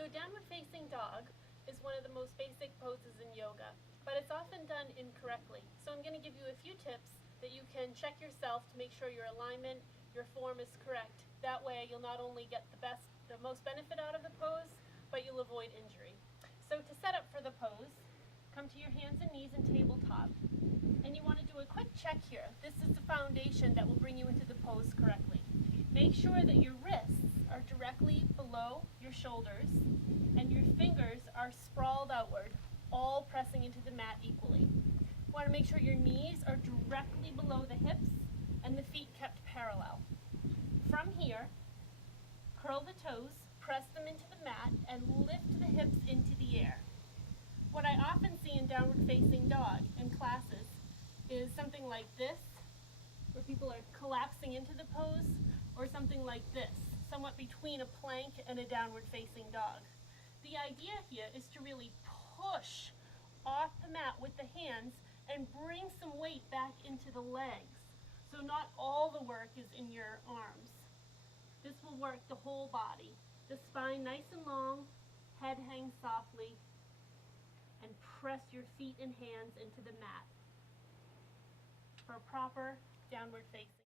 So downward facing dog is one of the most basic poses in yoga, but it's often done incorrectly. So I'm going to give you a few tips that you can check yourself to make sure your alignment, your form is correct. That way you'll not only get the most benefit out of the pose, but you'll avoid injury. So to set up for the pose, come to your hands and knees and tabletop. And you want to do a quick check here. This is the foundation that will bring you into the pose correctly. Make sure that your wrists are directly below your shoulders and your fingers are sprawled outward, all pressing into the mat equally. You want to make sure your knees are directly below the hips and the feet kept parallel. From here, curl the toes, press them into the mat, and lift the hips into the air. What I often see in downward facing dog in classes is something like this, where people are collapsing into the pose, or something like this, somewhat between a plank and a downward facing dog. The idea here is to really push off the mat with the hands and bring some weight back into the legs. So not all the work is in your arms. This will work the whole body. The spine nice and long, head hangs softly, and press your feet and hands into the mat for a proper downward facing.